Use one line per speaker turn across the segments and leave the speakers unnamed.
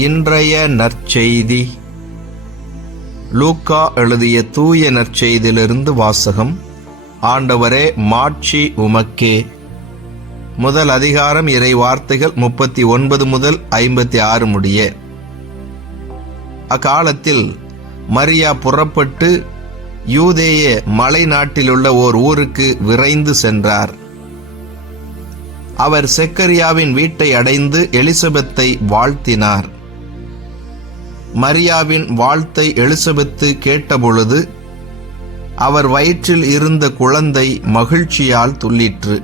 இன்றைய நற்செய்தி. லூக்கா எழுதிய தூய நற்செய்தியிலிருந்து வாசகம். ஆண்டவரே மாட்சி உமக்கே. முதல் அதிகாரம் இறை வார்த்தைகள் முப்பத்தி ஒன்பது முதல் ஐம்பத்தி ஆறு முடிய. அக்காலத்தில் மரியா புறப்பட்டு யூதேய மலை நாட்டிலுள்ள ஓர் ஊருக்கு விரைந்து சென்றார். அவர் செக்கரியாவின் வீட்டை அடைந்து எலிசபெத்தை வாழ்த்தினார். மரியாவின் வாழ்த்தை எலிசபெத்து கேட்டபொழுது அவர் வயிற்றில் இருந்த குழந்தை மகிழ்ச்சியால் துள்ளிற்று.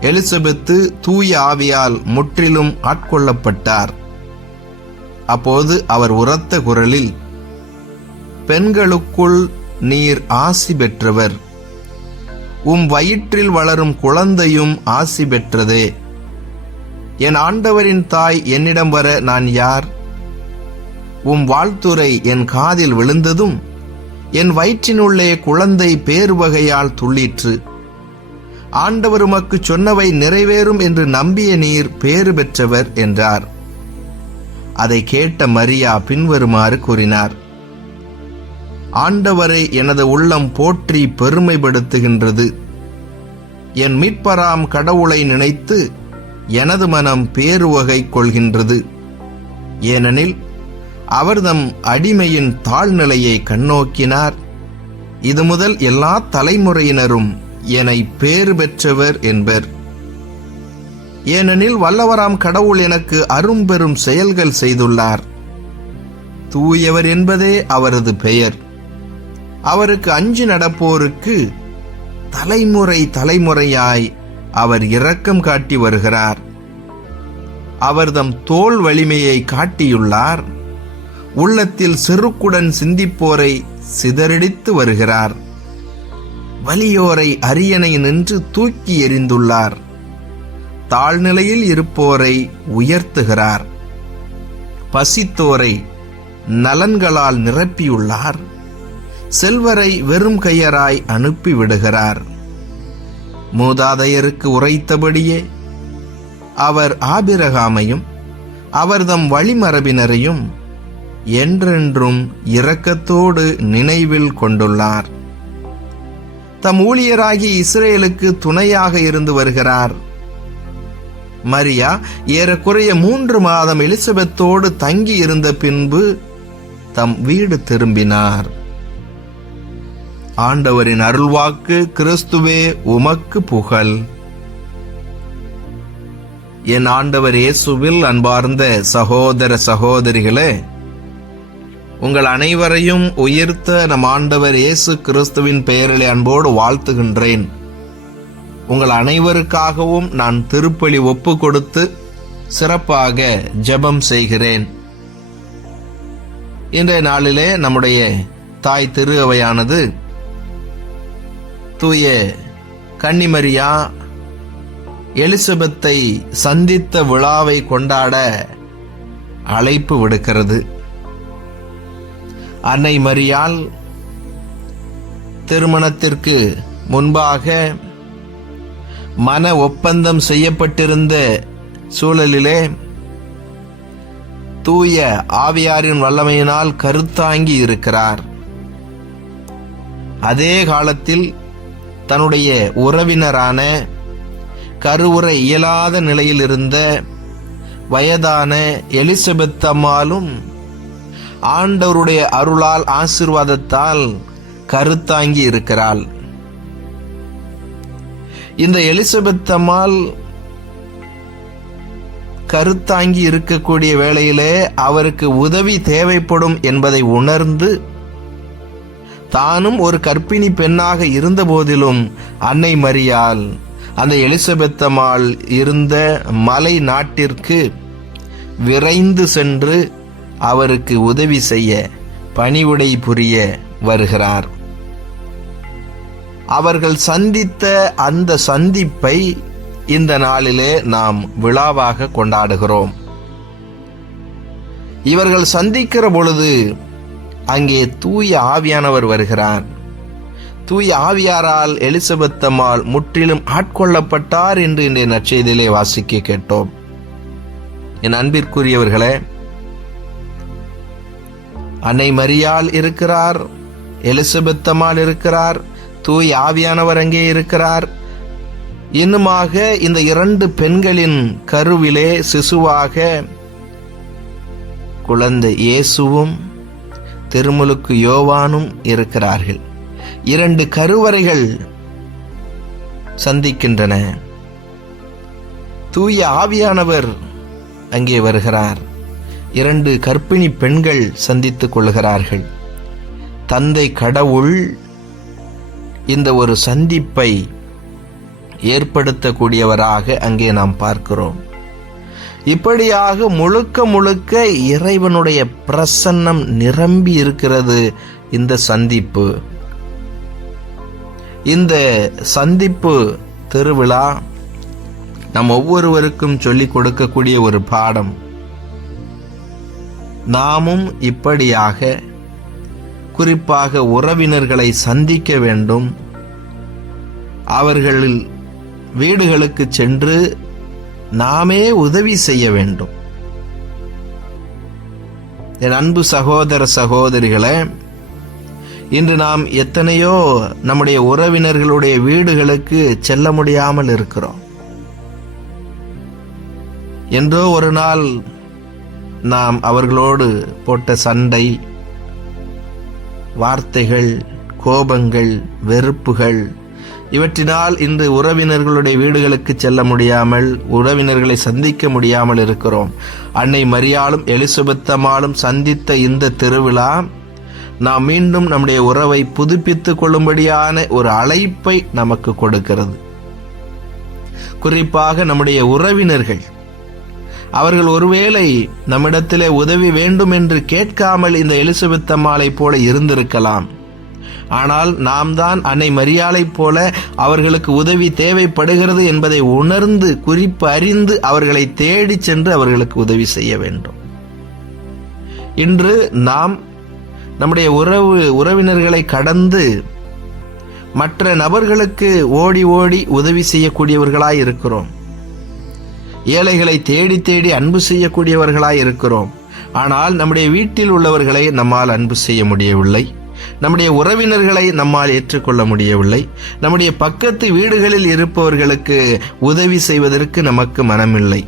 எலிசபெத்து தூய ஆவியால் முற்றிலும் ஆட்கொள்ளப்பட்டார். அப்போது அவர் உரத்த குரலில் பெண்களுக்குள் நீர் ஆசி பெற்றவர். உம் வயிற்றில் வளரும் குழந்தையும் ஆசி பெற்றதே. என் ஆண்டவரின் தாய் என்னிடம் வர நான் யார்? உம் வாழ்த்துரை என் காதில் விழுந்ததும் என் வயிற்றினுள்ளே குழந்தை பேருவகையால் துள்ளிற்று. ஆண்டவர் உமக்கு சொன்னவை நிறைவேறும் என்று நம்பிய நீர் பேறு பெற்றவர் என்றார். அதை கேட்ட மரியா பின்வருமாறு கூறினார். ஆண்டவரை எனது உள்ளம் போற்றி பெருமைப்படுத்துகின்றது. என் மீட்பராம் கடவுளை நினைத்து எனது மனம் பேருவகை கொள்கின்றது. ஏனெனில் அவர்தம் அடிமையின் தாழ்நிலையை கண்ணோக்கினார். இது முதல் எல்லா தலைமுறையினரும் என்னை பேறு பெற்றவர் என்பர். ஏனெனில் வல்லவராம் கடவுள் எனக்கு அரும்பெரும் செயல்கள் செய்துள்ளார். தூயவர் என்பதே அவரது பெயர். அவருக்கு அஞ்சு நடப்போருக்கு தலைமுறை தலைமுறையாய் அவர் இரக்கம் காட்டி வருகிறார். அவர்தம் தோல் வலிமையை காட்டியுள்ளார். உள்ளத்தில் செருக்குடன் சிந்திப்போரை சிதறடித்து வருகிறார். வலியோரை அரியணை நின்று தூக்கி எறிந்துள்ளார். தாழ்நிலையில் இருப்போரை உயர்த்துகிறார். பசித்தோரை நலன்களால் நிரப்பியுள்ளார். செல்வரை வெறும் கையராய் அனுப்பி விடுகிறார் மூதாதையருக்கு உரைத்தபடியே அவர் ஆபிரகாமையும் அவர்தம் வழிமரபினரையும் என்றென்றும் இரக்கத்தோடு நினைவில் கொண்டுள்ளார். தம் ஊழியராகி இஸ்ரேலுக்கு துணையாக இருந்து வருகிறார். மரியா ஏறக்குறைய மூன்று மாதம் எலிசபெத்தோடு தங்கி இருந்த பின்பு தம் வீடு திரும்பினார். ஆண்டவரின் அருள்வாக்கு கிறிஸ்துவே உமக்கு புகழ். என் ஆண்டவர் இயேசுவில் அன்பார்ந்த சகோதர சகோதரிகளே உங்கள் அனைவரையும் உயிர்த்த நம் ஆண்டவர் இயேசு கிறிஸ்துவின் பெயரிலே அன்போடு வாழ்த்துகின்றேன். உங்கள் அனைவருக்காகவும் நான் திருப்பலி ஒப்பு கொடுத்து சிறப்பாக ஜெபம் செய்கிறேன். இன்றைய நாளிலே நம்முடைய தாய் திரு அவையானது தூய கன்னிமரியா எலிசபெத்தை சந்தித்த விழாவை கொண்டாட அழைப்பு விடுக்கிறது. அன்னை மரியால் திருமணத்திற்கு முன்பாக மன ஒப்பந்தம் செய்யப்பட்டிருந்த சூழலிலே தூய ஆவியாரின் வல்லமையினால் கருத்தாங்கி இருக்கிறார். அதே காலத்தில் தன்னுடைய உறவினரான கருவுற இயலாத நிலையில் இருந்த வயதான எலிசபெத் அம்மாலும் ஆண்டவருடைய அருளால் ஆசிர்வாதத்தால் கருத்தாங்கி இருக்கிறாள். இந்த எலிசபெத் அம்மாள் கருத்தாங்கி இருக்கக்கூடிய வேளையிலே அவருக்கு உதவி தேவைப்படும் என்பதை உணர்ந்து தானும் ஒரு கர்ப்பிணி பெண்ணாக இருந்த போதிலும் அன்னை மரியால் அந்த எலிசபெத்தம்மாள் இருந்த மலை நாட்டிற்கு விரைந்து சென்று அவருக்கு உதவி செய்ய பணிவுடை புரிய வருகிறார். அவர்கள் சந்தித்த அந்த சந்திப்பை இந்த நாளிலே நாம் விழாவாக கொண்டாடுகிறோம். இவர்கள் சந்திக்கிற பொழுது அங்கே தூய ஆவியானவர் வருகிறார். தூய ஆவியாரால் எலிசபெத்தம்மாள் முற்றிலும் ஆட்கொள்ளப்பட்டார் என்று இன்றைய நற்செய்தியிலே வாசிக்க கேட்டோம். என் அன்பிற்குரியவர்களே அன்னை மரியால் இருக்கிறார் எலிசபெத்தம்மாள் இருக்கிறார் தூய் ஆவியானவர் அங்கே இருக்கிறார். இன்னுமாக இந்த இரண்டு பெண்களின் கருவிலே சிசுவாக குழந்தை இயேசுவும் திருமுழுக்கு யோவானும் இருக்கிறார்கள். இரண்டு கருவறைகள் சந்திக்கின்றன. தூய ஆவியானவர் அங்கே வருகிறார். இரண்டு கர்ப்பிணி பெண்கள் சந்தித்துக் கொள்கிறார்கள். தந்தை கடவுள் இந்த ஒரு சந்திப்பை ஏற்படுத்தக்கூடியவராக அங்கே நாம் பார்க்கிறோம். இப்படியாக முழுக்க முழுக்க இறைவனுடைய பிரசன்னம் நிரம்பி இருக்கிறது இந்த சந்திப்பு. இந்த சந்திப்பு திருவிழா நம் ஒவ்வொருவருக்கும் சொல்லிக் கொடுக்கக்கூடிய ஒரு பாடம். நாமும் இப்படியாக குறிப்பாக உறவினர்களை சந்திக்க வேண்டும். அவர்களில் வீடுகளுக்கு சென்று நாமே உதவி செய்ய வேண்டும். என் அன்பு சகோதர சகோதரிகளே இன்று நாம் எத்தனையோ நம்முடைய உறவினர்களுடைய வீடுகளுக்கு செல்ல முடியாமல் இருக்கிறோம். என்றோ ஒரு நாள் நாம் அவர்களோடு போட்ட சண்டை வார்த்தைகள் கோபங்கள் வெறுப்புகள் இவற்றினால் இன்று உறவினர்களுடைய வீடுகளுக்கு செல்ல முடியாமல் உறவினர்களை சந்திக்க முடியாமல் இருக்கிறோம். அன்னை மரியாளும் எலிசபெத்தமாலும் சந்தித்த இந்த திருவிழா நாம் மீண்டும் நம்முடைய உறவை புதுப்பித்து கொள்ளும்படியான ஒரு அழைப்பை நமக்கு கொடுக்கிறது. குறிப்பாக நம்முடைய உறவினர்கள் அவர்கள் ஒருவேளை நம்மிடத்திலே உதவி வேண்டும் என்று கேட்காமல் இந்த எலிசபெத் அம்மாளை போல இருந்திருக்கலாம். ஆனால் நாம் தான் அன்னை மரியாளைப் போல அவர்களுக்கு உதவி தேவைப்படுகிறது என்பதை உணர்ந்து குறிப்பு அறிந்து அவர்களை தேடிச் சென்று அவர்களுக்கு உதவி செய்ய வேண்டும். இன்று நாம் நம்முடைய உறவு உறவினர்களை கடந்து மற்ற நபர்களுக்கு ஓடி ஓடி உதவி செய்யக்கூடியவர்களாய் இருக்கிறோம். ஏழைகளை தேடி தேடி அன்பு செய்யக்கூடியவர்களாய் இருக்கிறோம். ஆனால் நம்முடைய வீட்டில் உள்ளவர்களை நம்மால் அன்பு செய்ய முடியவில்லை. நம்முடைய உறவினர்களை நம்மால் ஏற்றுக்கொள்ள முடியவில்லை. நம்முடைய பக்கத்து வீடுகளில் இருப்பவர்களுக்கு உதவி செய்வதற்கு நமக்கு மனமில்லை.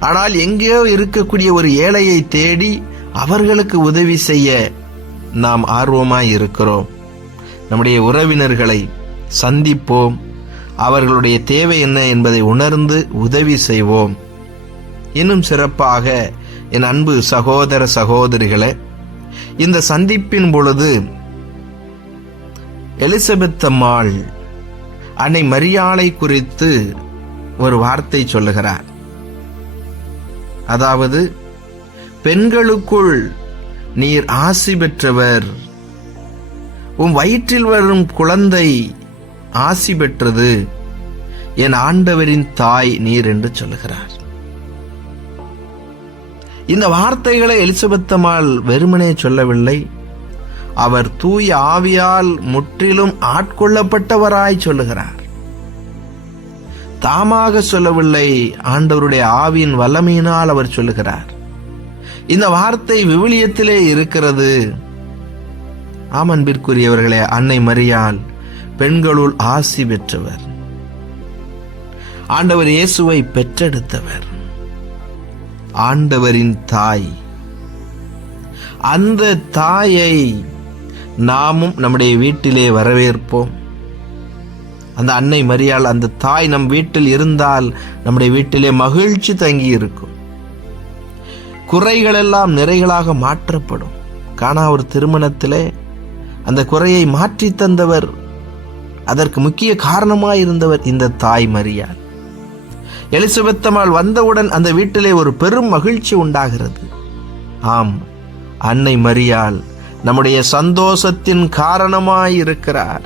ஆனால் எங்கேயோ இருக்கக்கூடிய ஒரு ஏழையை தேடி அவர்களுக்கு உதவி செய்ய நாம் ஆர்வமாய் இருக்கிறோம். நம்முடைய உறவினர்களை சந்திப்போம். அவர்களுடைய தேவை என்ன என்பதை உணர்ந்து உதவி செய்வோம். இன்னும் சிறப்பாக என் அன்பு சகோதர சகோதரிகளே இந்த சந்திப்பின் பொழுது எலிசபெத் அம்மாள் அன்னை மரியாளை குறித்து ஒரு வார்த்தை சொல்லுகிறார். அதாவது பெண்களுக்குள் நீர் ஆசி பெற்றவர் உன் வயிற்றில் வரும் குழந்தை ஆசி பெற்றது. என் ஆண்டவரின் தாய் நீர் என்று சொல்லுகிறார். இந்த வார்த்தைகளை எலிசபெத்தம்மாள் வெறுமனே சொல்லவில்லை. அவர் தூய ஆவியால் முற்றிலும் ஆட்கொள்ளப்பட்டவராய் சொல்லுகிறார். தாமாக சொல்லவில்லை ஆண்டவருடைய ஆவியின் வல்லமையினால் அவர் சொல்லுகிறார். இந்த வார்த்தை விவிலியத்திலே இருக்கிறது. ஆமன்பிற்குரியவர்களே அன்னை மரியாள் பெண்களுள் ஆசி பெற்றவர். ஆண்டவர் இயேசுவை பெற்றெடுத்தவர். ஆண்டவரின் தாய். அந்த தாயை நாமும் நம்முடைய வீட்டிலே வரவேற்போம். அந்த அன்னை மரியாள் அந்த தாய் நம் வீட்டில் இருந்தால் நம்முடைய வீட்டிலே மகிழ்ச்சி தங்கி இருக்கும் குறைகளெல்லாம் நிறைகளாக மாற்றப்படும். காணா ஒரு திருமணத்திலே அந்த குறையை மாற்றி தந்தவர் அதற்கு முக்கிய காரணமாக இருந்தவர் இந்த தாய் மரியாள் எலிசபெத்தம்மாள் வந்தவுடன் அந்த வீட்டிலே ஒரு பெரும் மகிழ்ச்சி உண்டாகிறது. ஆம் அன்னை மரியாள் நம்முடைய சந்தோஷத்தின் காரணமாய் இருக்கிறார்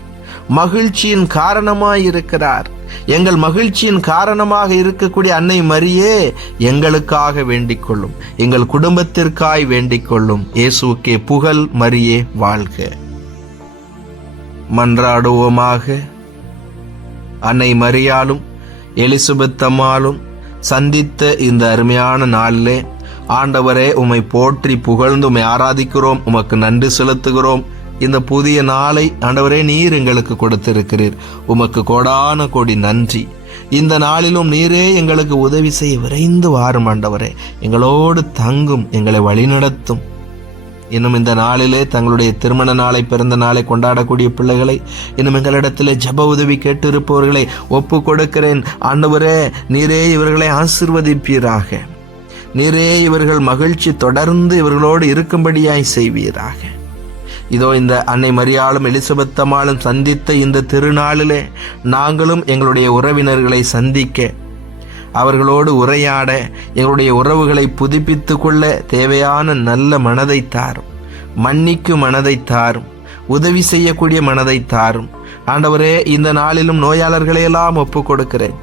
மகிழ்ச்சியின் காரணமாய் இருக்கிறார் எங்கள் மகிழ்ச்சியின் காரணமாக இருக்கக்கூடிய அன்னை மரியே எங்களுக்காக வேண்டிக் கொள்ளும் எங்கள் குடும்பத்திற்காய் வேண்டிக் கொள்ளும் இயேசுக்கே புகழ் மரியே வாழ்க. மன்றாடுவோமாக. அன்னை மரியாலும் எலிசபெத்தம்மாலும் சந்தித்த இந்த அருமையான நாளிலே ஆண்டவரே உம்மை போற்றி புகழ்ந்து உம்மை ஆராதிக்கிறோம் உமக்கு நன்றி செலுத்துகிறோம். இந்த புதிய நாளை ஆண்டவரே நீர் எங்களுக்கு கொடுத்திருக்கிறீர். உமக்கு கோடான கோடி நன்றி. இந்த நாளிலும் நீரே எங்களுக்கு உதவி செய்ய விரைந்து வாரும் ஆண்டவரே. எங்களோடு தங்கும் எங்களை வழிநடத்தும். இன்னும் இந்த நாளிலே தங்களுடைய திருமண நாளை பிறந்த நாளை கொண்டாடக்கூடிய பிள்ளைகளை இன்னும் எங்களிடத்தில் ஜப உதவி கேட்டிருப்பவர்களை ஒப்பு கொடுக்கிறேன். ஆண்டவரே நீரே இவர்களை ஆசிர்வதிப்பீராக. நீரே இவர்கள் மகிழ்ச்சி தொடர்ந்து இவர்களோடு இருக்கும்படியாய் செய்வீராக. இதோ இந்த அன்னை மரியாளும் எலிசபெத்தம்மாளும் சந்தித்த இந்த திருநாளிலே நாங்களும் எங்களுடைய உறவினர்களை சந்திக்க அவர்களோடு உரையாட எங்களுடைய உறவுகளை புதுப்பித்து கொள்ள தேவையான நல்ல மனதை தாரும். மன்னிக்கும் மனதை தாரும். உதவி செய்யக்கூடிய மனதை தாரும். ஆண்டவரே இந்த நாளிலும் நோயாளர்களை எல்லாம் கொடுக்கிறேன்.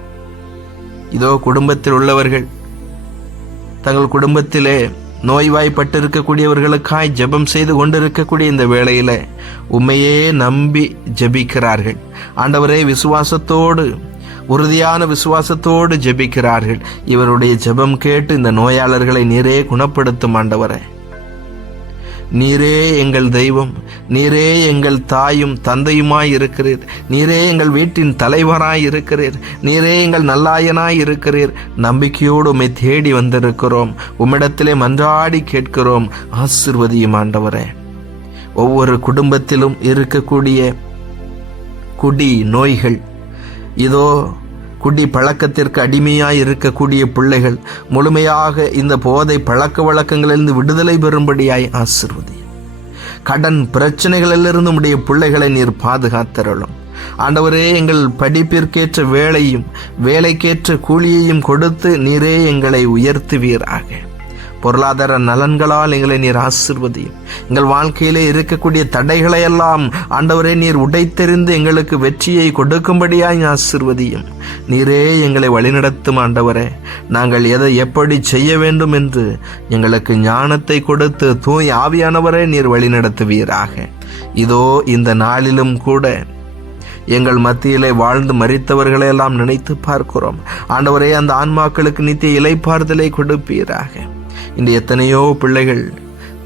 இதோ குடும்பத்தில் உள்ளவர்கள் தங்கள் குடும்பத்திலே நோய்வாய்ப்பட்டு இருக்கக்கூடியவர்களுக்காய் ஜெபம் செய்து கொண்டிருக்கக்கூடிய இந்த வேளையில உண்மையே நம்பி ஜெபிக்கிறார்கள். ஆண்டவரே விசுவாசத்தோடு உறுதியான விசுவாசத்தோடு ஜெபிக்கிறார்கள். இவருடைய ஜெபம் கேட்டு இந்த நோயாளர்களை நீரே குணப்படுத்தும் ஆண்டவரே. நீரே எங்கள் தெய்வம் நீரே எங்கள் தாயும் தந்தையுமாய் இருக்கிறீர். நீரே எங்கள் வீட்டின் தலைவராய் இருக்கிறீர். நீரே எங்கள் நல்லாயனாய் இருக்கிறீர். நம்பிக்கையோடு உம்மை தேடி வந்திருக்கிறோம். உம்மிடத்திலே மன்றாடி கேட்கிறோம். ஆசிர்வதியும் ஆண்டவரே. ஒவ்வொரு குடும்பத்திலும் இருக்கக்கூடிய குடி நோய்கள் இதோ குடி பழக்கத்திற்கு அடிமையாய் இருக்கக்கூடிய பிள்ளைகள் முழுமையாக இந்த போதை பழக்க வழக்கங்களிலிருந்து விடுதலை பெறும்படியாய் ஆசிர்வதி கடன் பிரச்சனைகளிலிருந்து உடைய பிள்ளைகளை நீர் பாதுகாத்தரலும் ஆண்டவரே எங்கள் படிப்பிற்கேற்ற வேலையும் வேலைக்கேற்ற கூலியையும் கொடுத்து நீரே எங்களை உயர்த்துவீராக. பொருளாதார நலன்களால் எங்களை நீர் ஆசிர்வதியும். எங்கள் வாழ்க்கையிலே இருக்கக்கூடிய தடைகளை எல்லாம் ஆண்டவரே நீர் உடைத்தெறிந்து எங்களுக்கு வெற்றியை கொடுக்கும்படியாய் ஆசிர்வதியும். நீரே எங்களை வழிநடத்தும் ஆண்டவரே. நாங்கள் எதை எப்படி செய்ய வேண்டும் என்று எங்களுக்கு ஞானத்தை கொடுத்து தூய் ஆவியானவரே நீர் வழிநடத்துவீராக. இதோ இந்த நாளிலும் கூட எங்கள் மத்தியிலே வாழ்ந்து மறித்தவர்களை எல்லாம் நினைத்து பார்க்கிறோம். ஆண்டவரே அந்த ஆன்மாக்களுக்கு நித்திய இலைப்பாறுதலை கொடுப்பீராக. இன்று எத்தனையோ பிள்ளைகள்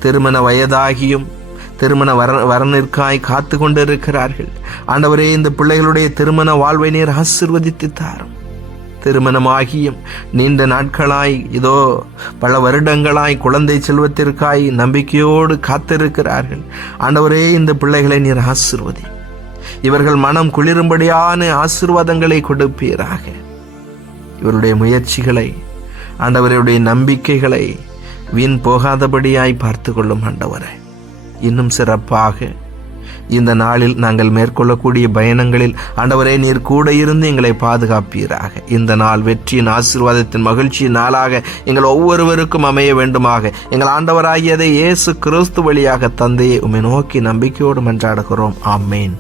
திருமண வயதாகியும் திருமண வர வரனிற்காய் காத்து கொண்டிருக்கிறார்கள். ஆண்டவரே இந்த பிள்ளைகளுடைய திருமண வாழ்வை நீர் ஆசிர்வதித்து தாரும் திருமணமாகியும் நீண்ட நாட்களாய் இதோ பல வருடங்களாய் குழந்தை செல்வத்திற்காய் நம்பிக்கையோடு காத்திருக்கிறார்கள். ஆண்டவரே இந்த பிள்ளைகளை நீர் ஆசிர்வதி. இவர்கள் மனம் குளிரும்படியான ஆசிர்வாதங்களை கொடுப்பீராக. இவருடைய முயற்சிகளை ஆண்டவருடைய நம்பிக்கைகளை வீண் போகாதபடியாய் பார்த்து கொள்ளும் ஆண்டவரை. இன்னும் சிறப்பாக இந்த நாளில் நாங்கள் மேற்கொள்ளக்கூடிய பயணங்களில் ஆண்டவரே நீர் கூட இருந்து எங்களை பாதுகாப்பீராக. இந்த நாள் வெற்றியின் ஆசீர்வாதத்தின் மகிழ்ச்சியின் நாளாக எங்கள் ஒவ்வொருவருக்கும் அமைய வேண்டுமாக. எங்கள் ஆண்டவராகியதை இயேசு கிறிஸ்து வழியாக தந்தையை உம்மை நோக்கி நம்பிக்கையோடு மன்றாடுகிறோம் ஆமேன்.